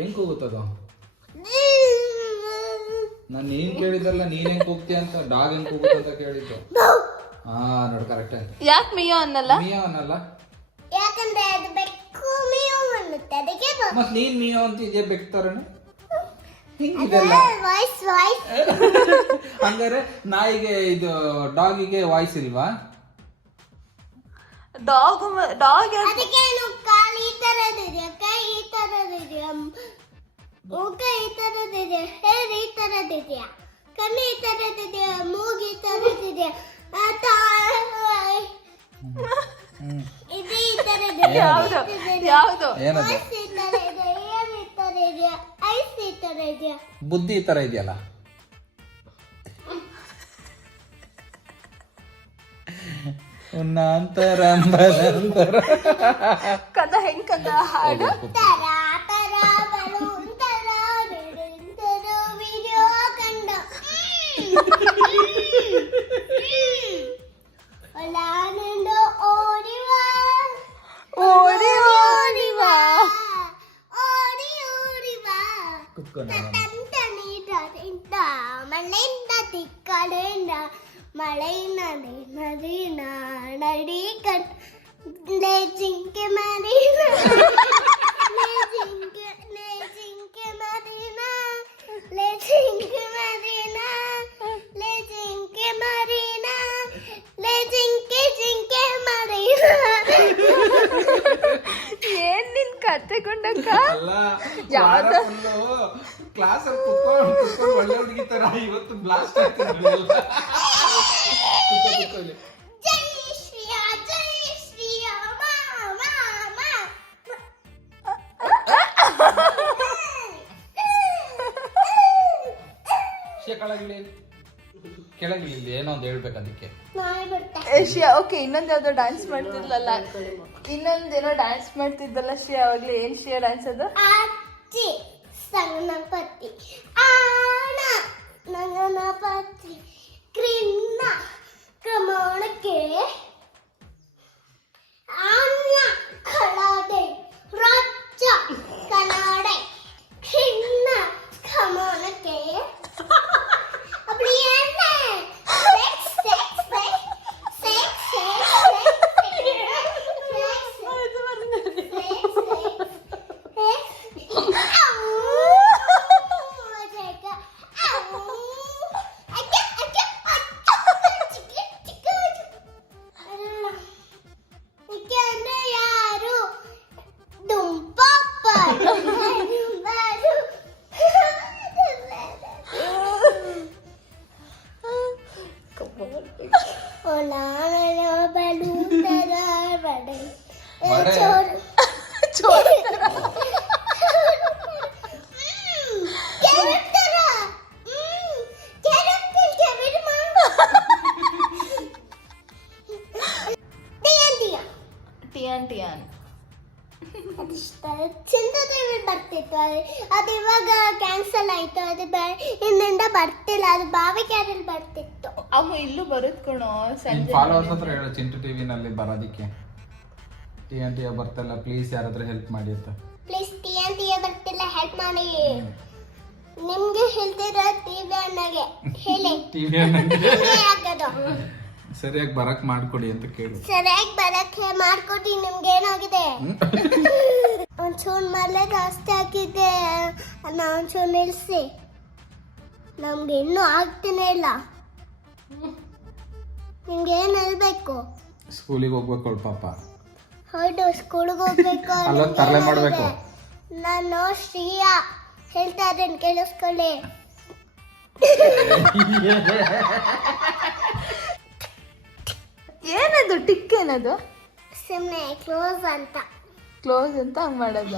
ಹೆಂಗ್ ಕೂಗುತ್ತದ? ನಾನು ನೀನ್ ಕೇಳಿದ್ರಲ್ಲ ನೀನ್ ಹೆಂಗ್ ಕೂಗ್ತಿ ಅಂತ ಡಾಗ್ ಹೆಂಗ್ ಕೂಗುತ್ತೆ ಅಂತ ಕೇಳಿದ್ದು. ಹಾ ನೋಡಿ ಕರೆಕ್ಟ್ ಆಯ್ತು. ಯಾಕೆ ಮಿಯೋ ಅನ್ನಲ್ಲ? ಮಿಯೋ ಅನ್ನಲ್ಲ. ಯಾಕಂದ್ರೆ ಅದು ಬೆಕ್ಕು ಮಿಯೋ ಅನ್ನುತ್ತೆ ಅದಕ್ಕೆ ಮತ್ ನೀನ್ ಮಿಯೋ ಅಂತ ಇದೆಯಾ ಬೆಕ್ತಾರನೆ ಹಿಂಗಿದೆಲ್ಲ ವಾಯ್ಸ್ ವಾಯ್ಸ್ ಹಂಗಾರೆ ನಾಯಿಗೆ ಇದು ಡಾಗಿಗೆ ವಾಯ್ಸ್ ಇಲ್ವಾ? ಡಾಗ್ ಡಾಗ್ ಅದಕ್ಕೆ ಏನು ತರದಿದೆ ಕೈ ಈ ತರದಿದೆ ಮೂಗ ಈ ತರದಿದೆ ಹೇರ್ ಈ ತರದಿದೆಯಾ ಕಣ್ಣು ಈ ತರದಿದೆ ಮೂಗು ಈ ಹ್ಮ್ ಇದು ಈ ಯಾವುದು? ಯಾವುದು ಏನದು? ವಾಯ್ಸ್ ಈ ತರ ಇದೆ ಏರ್ ಈ ತರ ಇದೆ ಐಸ್ ಈ ತರ ಇದೆ ಬುದ್ಧಿ ಈ ತರ ಇದೆಯಲ್ಲ ಉನ್ನಾಂತರಂಬರಂತರ ಕದ ಹೆಂಗ್ ಕದ ಹಾಡು ತರ ತರ ಬಲೂನ್ ತರ മലയിണ്ട മലയിണ്ട തിക്കടേണ്ട മലയിണ നദീണ നടീകൺ ചിങ്കി മരീണ ചിങ്കി മരീണ ചിങ്കി ಏನ್ ನಿನ್ ಕತೆ ಕೊಂಡಕ್ಕ ಅಲ್ಲ ಯಾವ್ದು? ಕ್ಲಾಸ್ ಅಲ್ಲಿ ಕುತ್ಕೊಂಡು ಕುತ್ಕೊಂಡು ಒಳ್ಳೆ ಹುಡುಗಿ ತರ ಇವತ್ತು ಬ್ಲಾಸ್ಟ್ ಆಗ್ತಿರಲಿಲ್ಲ ಜೈ ಶ್ರೀಯ ಜೈ ಶ್ರೀಯ ಮಾ ಮಾ ಮಾ ಕೆಳಗಿಳಿ ಕೆಳಗಿಳಿ ಏನೋ ಒಂದು ಹೇಳ್ಬೇಕು ಅದಕ್ಕೆ. ನಾಯಿ ಬರ್ತಾ ಶ್ರೇಯಾ ಓಕೆ ಇನ್ನೊಂದು ಯಾವ್ದೋ ಡ್ಯಾನ್ಸ್ ಮಾಡ್ತಿದ್ಲಲ್ಲ? ಇನ್ನೊಂದೇನೋ ಡ್ಯಾನ್ಸ್ ಮಾಡ್ತಿದ್ದಲ್ಲ ಶ್ರೇಯಾ ಅವಾಗ್ಲೇ ಏನ್ ಶ್ರೇಯಾ ಡ್ಯಾನ್ಸ್ ಅದು? ಅಚ್ಚಿ ಸಂಗನಪತಿ. ಆಣ ನಂಗನಪತಿ. ടിയാൻ ടിയാൻ. ಚಿಂತದೇವಿ ಬರ್ತಿತ್ತು ಅದು ಅದು ಇವಾಗ ಕ್ಯಾನ್ಸಲ್ ಆಯ್ತು. ಅದು ಬ- ಇನ್ನಿಂದ ಬರ್ತಿಲ್ಲ. ಅದು ಬಾವಿ ಕ್ಯಾರೆಲ್ ಬರ್ತಿತ್ತು. ಅಮ್ಮ ಇಲ್ಲೂ ಬರುತ್ತೆ ಕಣೋ. ಸಂಜೆ ಫಾಲೋವರ್ಸ್ ಹತ್ರ ಹೇಳು. ಚಿಂಟು ಟಿವಿನಲ್ಲಿ ಬರೋದಕ್ಕೆ. ಟಿ ಎನ್ ಟಿ ಬರ್ತಲ್ಲ. ಪ್ಲೀಸ್ ಯಾರಾದ್ರೂ ಹೆಲ್ಪ್ ಮಾಡಿ ಅಂತ. ಪ್ಲೀಸ್ ಟಿ ಎನ್ ಟಿ ಬರ್ತಿಲ್ಲ. ಹೆಲ್ಪ್ ಮಾಡಿ. ನಿಮ್ಗೆ ಹೇಳ್ತಿರೋ ಟಿವಿ ಅಣ್ಣಗೆ ಹೇಳಿ. ಟಿವಿ ಯಾಕದು? ಸರಿಯಾಗಿ ಬರಕ್ ಮಾಡ್ಕೊಡಿ ಅಂತ ಕೇಳಿ. ಸರಿಯಾಗಿ ಬರಕ್ಕೆ ಮಾಡ್ಕೊಡಿ. ನಿಮ್ಗೆ ಏನಾಗಿದೆ? ಮಳೆ ಜಾಸ್ತಿ ಹಾಕಿದ್ದೆ. ನಾನು ಒಂಚೂರು ನಿಲ್ಸಿ ನಮ್ಗೆ ಇನ್ನೂ ಆಗ್ತಾನೆ ಇಲ್ಲ. ನಿಮ್ಗೆ ಏನ್ ಹೇಳ್ಬೇಕು? ಸ್ಕೂಲಿಗೆ ಹೋಗ್ಬೇಕು ಅವ್ಳ್ ಪಾಪ. ಹೌದು ಸ್ಕೂಲ್ಗೆ ಹೋಗ್ಬೇಕು. ಅಲ್ಲೊಂದ್ ತರಲೆ ಮಾಡ್ಬೇಕು. ನಾನು ಶ್ರೀಯಾ. ಹೇಳ್ತಾ ಇದ್ದೇನೆ ಕೇಳಿಸ್ಕೊಳ್ಳಿ. ಏನದು ಟಿಕ್ ಏನದು? ಸುಮ್ಮನೆ ಕ್ಲೋಸ್ ಅಂತ. ಕ್ಲೋಸ್ ಅಂತ ಹಂಗೆ ಮಾಡದ?